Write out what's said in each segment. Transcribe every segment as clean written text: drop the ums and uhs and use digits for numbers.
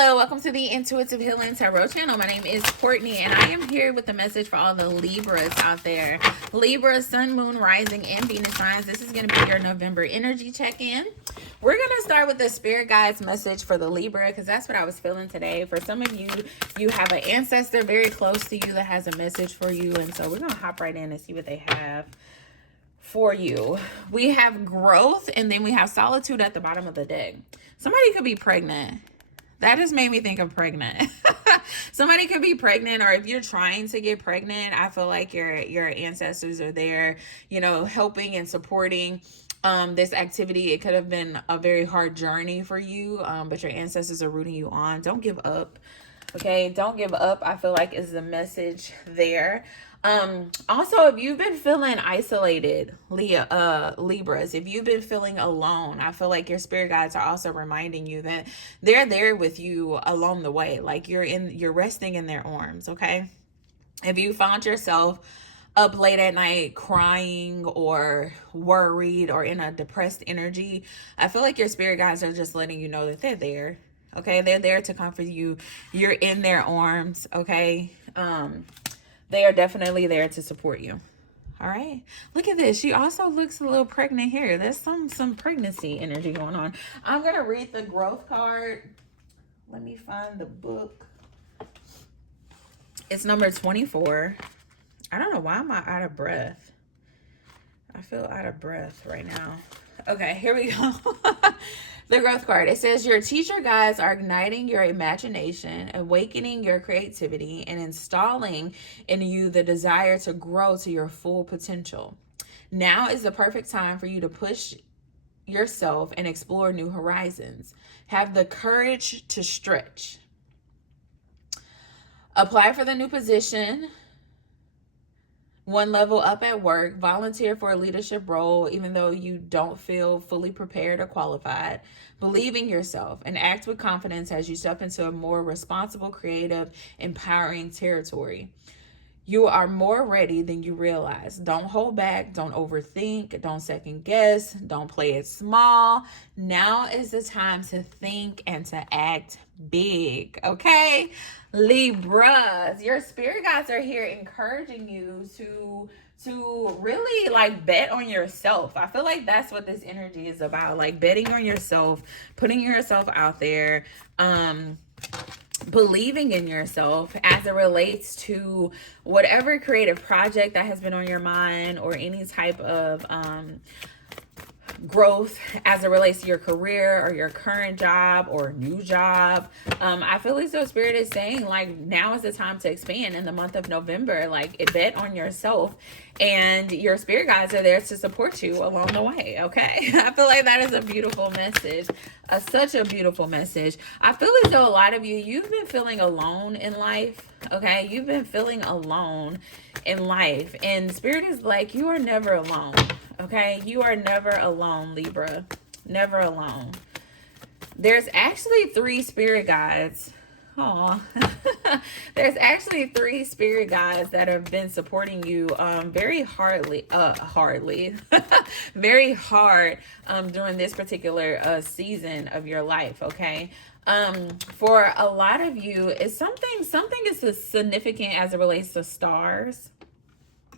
Hello, welcome to the Intuitive Healing Tarot channel. My name is Courtney, and I am here with a message for all the Libras out there. Libra, Sun, Moon, Rising, and Venus signs. This is going to be your November energy check-in. We're going to start with the Spirit Guides message for the Libra, because that's what I was feeling today. For some of you, you have an ancestor very close to you that has a message for you, and so we're going to hop right in and see what they have for you. We have growth, and then we have solitude at the bottom of the deck. Somebody could be pregnant. That just made me think of pregnant. Somebody could be pregnant, or if you're trying to get pregnant, I feel like your ancestors are there, you know, helping and supporting this activity. It could have been a very hard journey for you, but your ancestors are rooting you on. Don't give up. Okay, don't give up, I feel like is the message there. Also, if you've been feeling isolated, Libras, if you've been feeling alone, I feel like your spirit guides are also reminding you that they're there with you along the way. Like you're resting in their arms. Okay. If you found yourself up late at night crying or worried or in a depressed energy, I feel like your spirit guides are just letting you know that they're there. Okay, they're there to comfort you. You're in their arms. Okay. They are definitely there to support you. All right. Look at this. She also looks a little pregnant here. There's some pregnancy energy going on. I'm going to read the growth card. Let me find the book. It's number 24. I don't know why am I out of breath. I feel out of breath right now. Okay, here we go. The growth card. It says your teacher guides are igniting your imagination, awakening your creativity, and installing in you the desire to grow to your full potential. Now is the perfect time for you to push yourself and explore new horizons. Have the courage to stretch. Apply for the new position. One level up at work, volunteer for a leadership role, even though you don't feel fully prepared or qualified. Believe in yourself and act with confidence as you step into a more responsible, creative, empowering territory. You are more ready than you realize. Don't hold back. Don't overthink. Don't second guess. Don't play it small. Now is the time to think and to act big. Okay? Libras, your spirit guides are here encouraging you to really like bet on yourself. I feel like that's what this energy is about. Like betting on yourself, putting yourself out there, believing in yourself as it relates to whatever creative project that has been on your mind, or any type of growth as it relates to your career or your current job or new job. I feel as though Spirit is saying like now is the time to expand in the month of November. Like bet on yourself, and your spirit guides are there to support you along the way. Okay. I feel like that is a beautiful message. Such a beautiful message. I feel as though a lot of you've been feeling alone in life. Okay. You've been feeling alone in life, and Spirit is like, you are never alone. Okay. You are never alone, Libra. Never alone. There's actually 3 spirit guides. Aw. There's actually 3 spirit guides that have been supporting you very very hard during this particular season of your life. Okay. For a lot of you, it's something is significant as it relates to stars.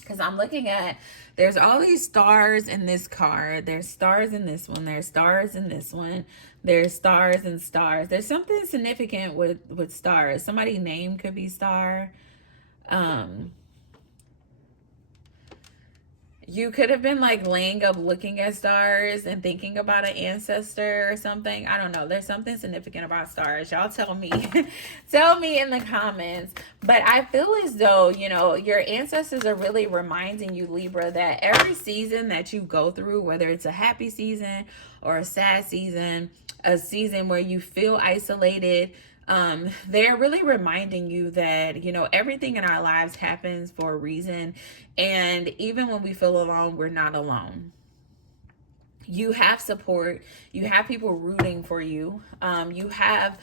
Because I'm looking at, there's all these stars in this card. There's stars in this one. There's stars in this one. There's stars and stars. There's something significant with stars. Somebody's name could be Star. You could have been like laying up looking at stars and thinking about an ancestor or something. I don't know. There's something significant about stars. Y'all tell me. Tell me in the comments. But I feel as though, you know, your ancestors are really reminding you, Libra, that every season that you go through, whether it's a happy season or a sad season, a season where you feel isolated, they're really reminding you that, you know, everything in our lives happens for a reason. And even when we feel alone, we're not alone. You have support. You have people rooting for you. You have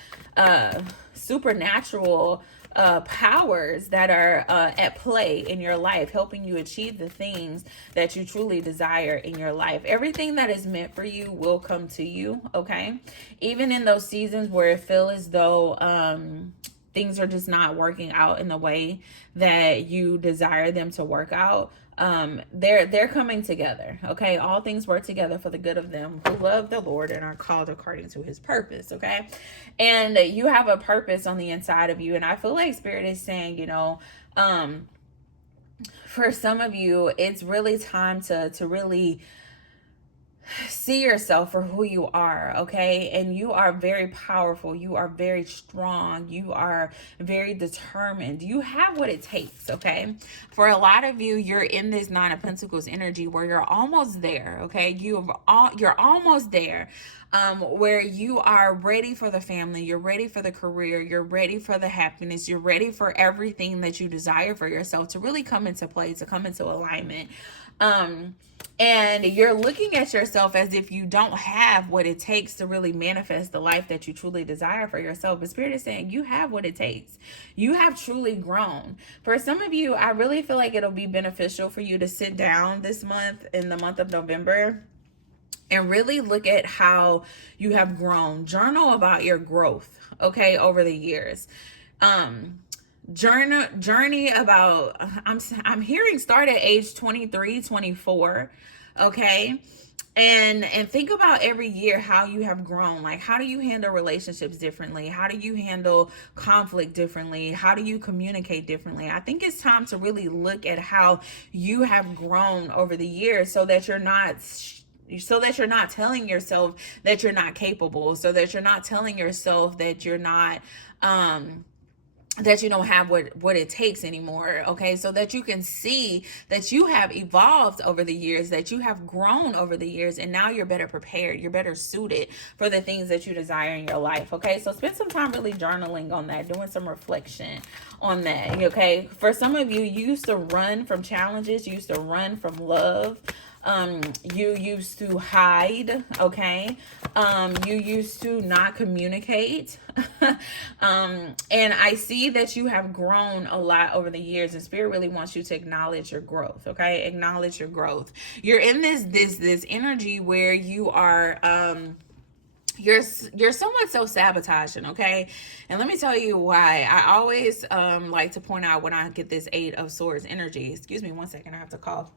supernatural powers that are at play in your life, helping you achieve the things that you truly desire in your life. Everything that is meant for you will come to you, okay? Even in those seasons where it feels as though things are just not working out in the way that you desire them to work out, they're coming together, okay? All things work together for the good of them who love the Lord and are called according to his purpose, okay? And you have a purpose on the inside of you, and I feel like Spirit is saying, you know, for some of you, it's really time to really see yourself for who you are, okay? And you are very powerful. You are very strong. You are very determined. You have what it takes, okay? For a lot of you, you're in this Nine of Pentacles energy where you're almost there, okay? You're almost there. Where you are ready for the family, you're ready for the career, you're ready for the happiness, you're ready for everything that you desire for yourself to really come into play, to come into alignment. And you're looking at yourself as if you don't have what it takes to really manifest the life that you truly desire for yourself. But Spirit is saying you have what it takes. You have truly grown. For some of you, I really feel like it'll be beneficial for you to sit down this month, in the month of November, and really look at how you have grown. Journal about your growth, okay, over the years. Journey about, I'm hearing start at age 23, 24, okay? And think about every year how you have grown. Like, how do you handle relationships differently? How do you handle conflict differently? How do you communicate differently? I think it's time to really look at how you have grown over the years, so that you're not telling yourself that you're not capable, so that you're not telling yourself that you're not that you don't have what it takes anymore, okay? So that you can see that you have evolved over the years, that you have grown over the years, and now you're better prepared, you're better suited for the things that you desire in your life, okay? So spend some time really journaling on that, doing some reflection on that, okay? For some of you, you used to run from challenges, you used to run from love. You used to hide, okay? You used to not communicate. And I see that you have grown a lot over the years, and Spirit really wants you to acknowledge your growth, okay? Acknowledge your growth. You're in this energy where you are you're somewhat self-sabotaging, okay? And let me tell you why. I always like to point out when I get this Eight of Swords energy. Excuse me one second, I have to cough.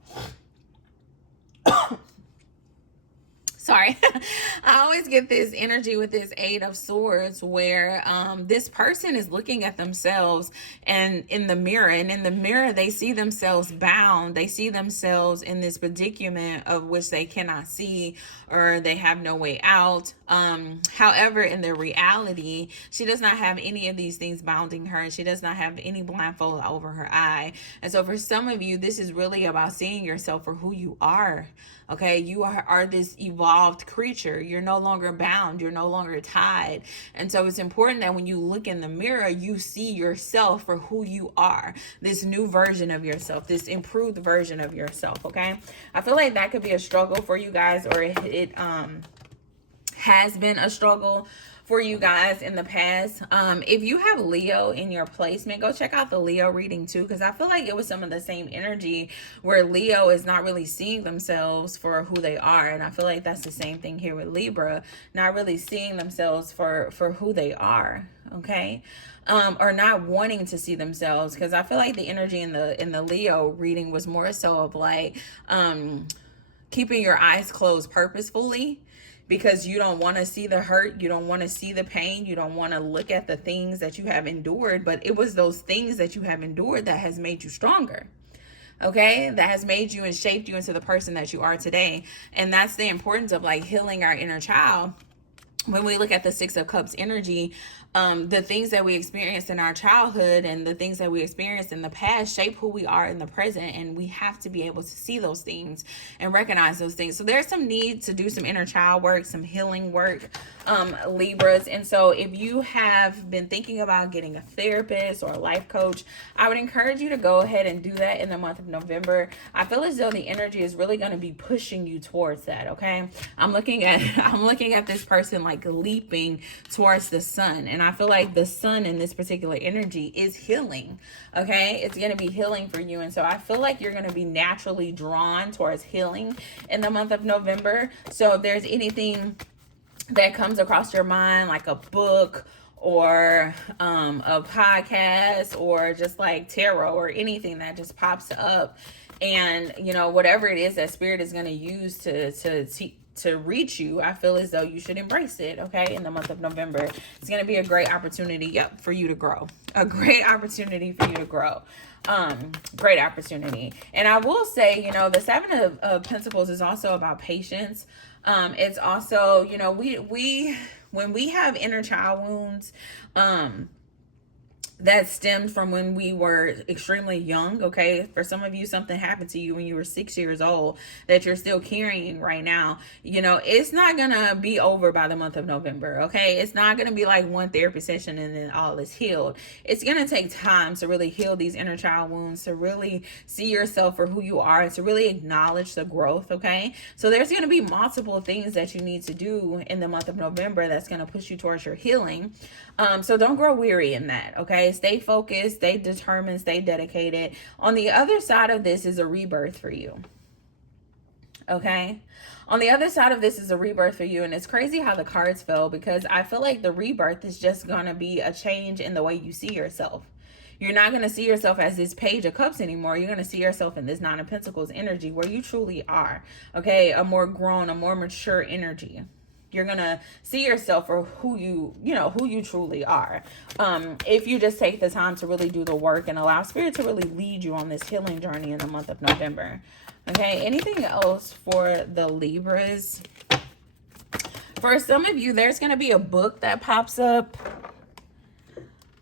Sorry. I always get this energy with this Eight of Swords where this person is looking at themselves and in the mirror, and in the mirror they see themselves bound. They see themselves in this predicament of which they cannot see, or they have no way out. However, in the reality, she does not have any of these things bounding her. She does not have any blindfold over her eye. And so for some of you, this is really about seeing yourself for who you are. Okay, you are this evolved creature. You're no longer bound. You're no longer tied. And so it's important that when you look in the mirror, you see yourself for who you are. This new version of yourself, this improved version of yourself, okay? I feel like that could be a struggle for you guys, or it has been a struggle for you guys in the past. If you have Leo in your placement, go check out the Leo reading too, because I feel like it was some of the same energy where Leo is not really seeing themselves for who they are. And I feel like that's the same thing here with Libra, not really seeing themselves for who they are, okay? Or not wanting to see themselves, because I feel like the energy in the Leo reading was more so of like keeping your eyes closed purposefully, because you don't want to see the hurt, you don't want to see the pain, you don't want to look at the things that you have endured. But it was those things that you have endured that has made you stronger, okay? That has made you and shaped you into the person that you are today. And that's the importance of like healing our inner child, when we look at the Six of Cups energy, the things that we experienced in our childhood and the things that we experienced in the past shape who we are in the present, and we have to be able to see those things and recognize those things. So there's some need to do some inner child work, some healing work, Libras. And so if you have been thinking about getting a therapist or a life coach, I would encourage you to go ahead and do that in the month of November. I feel as though the energy is really going to be pushing you towards that. Okay, I'm looking at this person like leaping towards the sun, and I feel like the sun in this particular energy is healing. Okay, it's going to be healing for you, and so I feel like you're going to be naturally drawn towards healing in the month of November. So if there's anything that comes across your mind, like a book or a podcast or just like tarot or anything that just pops up, and you know, whatever it is that spirit is going to use to reach you, I feel as though you should embrace it. Okay, in the month of November, it's going to be a great opportunity, for you to grow. A great opportunity for you to grow. Great opportunity. And I will say, you know, the Seven of Pentacles is also about patience. It's also, you know, we when we have inner child wounds, that stemmed from when we were extremely young. Okay, for some of you, something happened to you when you were 6 years old that you're still carrying right now. You know, it's not gonna be over by the month of November. Okay, it's not gonna be like one therapy session and then all is healed. It's gonna take time to really heal these inner child wounds, to really see yourself for who you are, and to really acknowledge the growth. Okay, so there's gonna be multiple things that you need to do in the month of November that's gonna push you towards your healing. So don't grow weary in that. Okay, stay focused, stay determined, stay dedicated. On the other side of this is a rebirth for you. Okay, on the other side of this is a rebirth for you. And it's crazy how the cards fell, because I feel like the rebirth is just gonna be a change in the way you see yourself. You're not going to see yourself as this Page of Cups anymore. You're going to see yourself in this Nine of Pentacles energy, where you truly are. Okay, a more grown, a more mature energy. You're going to see yourself for who you truly are. If you just take the time to really do the work and allow Spirit to really lead you on this healing journey in the month of November. Okay, anything else for the Libras? For some of you, there's going to be a book that pops up.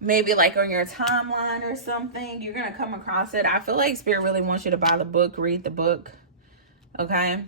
Maybe like on your timeline or something. You're going to come across it. I feel like Spirit really wants you to buy the book, read the book. Okay.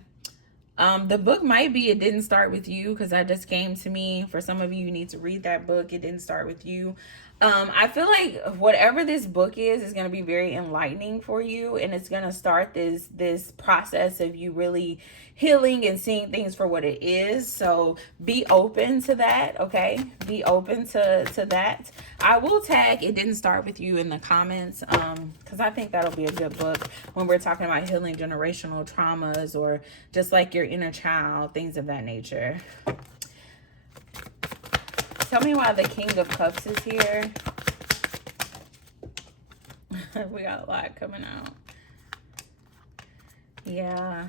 The book might be It Didn't Start With You, because that just came to me. For some of you, you need to read that book. It Didn't Start With You. I feel like whatever this book is going to be very enlightening for you, and it's going to start this process of you really healing and seeing things for what it is. So be open to that. Okay, be open to that. I will tag It Didn't Start With You in the comments, because I think that'll be a good book when we're talking about healing generational traumas, or just like your inner child, things of that nature. Tell me why the King of Cups is here. We got a lot coming out. Yeah.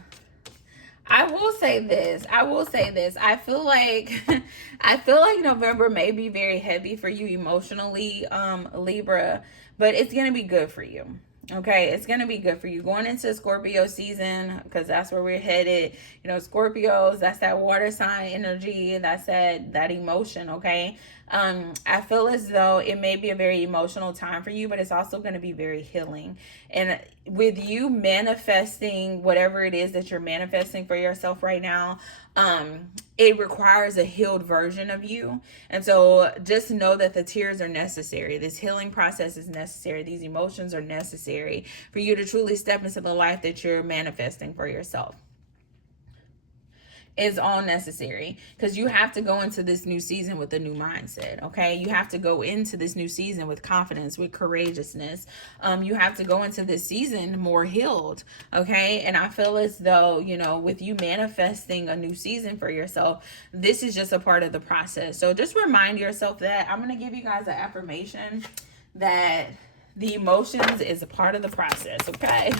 I will say this. I feel like November may be very heavy for you emotionally, Libra, but it's going to be good for you. Okay, it's going to be good for you going into Scorpio season, because that's where we're headed. You know, Scorpios, that's that water sign energy. That's that emotion. Okay. I feel as though it may be a very emotional time for you, but it's also going to be very healing. And with you manifesting whatever it is that you're manifesting for yourself right now, it requires a healed version of you. And so just know that the tears are necessary. This healing process is necessary. These emotions are necessary for you to truly step into the life that you're manifesting for yourself. Is all necessary, because you have to go into this new season with a new mindset. Okay, you have to go into this new season with confidence, with courageousness. You have to go into this season more healed. Okay, and I feel as though, you know, with you manifesting a new season for yourself, this is just a part of the process. So just remind yourself that. I'm going to give you guys an affirmation that the emotions is a part of the process. Okay,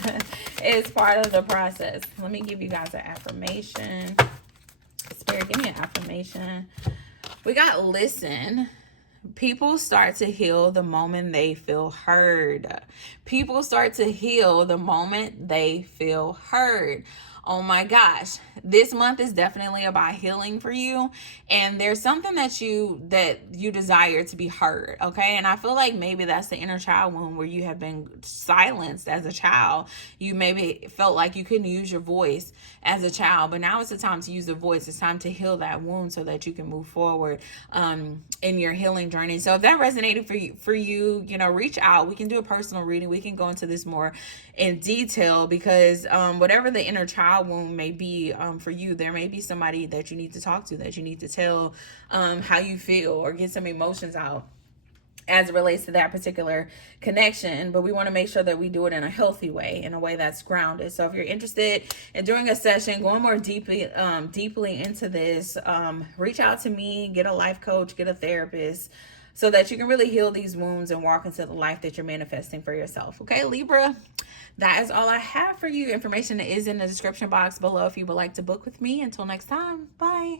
it's part of the process. Let me give you guys an affirmation. Spirit, give me an affirmation. We got listen. People start to heal the moment they feel heard. People start to heal the moment they feel heard. Oh my gosh, this month is definitely about healing for you, and there's something that you desire to be heard, okay? And I feel like maybe that's the inner child wound where you have been silenced as a child. You maybe felt like you couldn't use your voice as a child, but now it's the time to use the voice. It's time to heal that wound so that you can move forward in your healing journey. So if that resonated for you, you know, reach out. We can do a personal reading. We can go into this more in detail, because whatever the inner child wound may be for you, there may be somebody that you need to talk to, that you need to tell how you feel or get some emotions out as it relates to that particular connection. But we want to make sure that we do it in a healthy way, in a way that's grounded. So if you're interested in doing a session, going more deeply into this, reach out to me, get a life coach, get a therapist, so that you can really heal these wounds and walk into the life that you're manifesting for yourself. Okay, Libra, that is all I have for you. Information is in the description box below if you would like to book with me. Until next time, bye.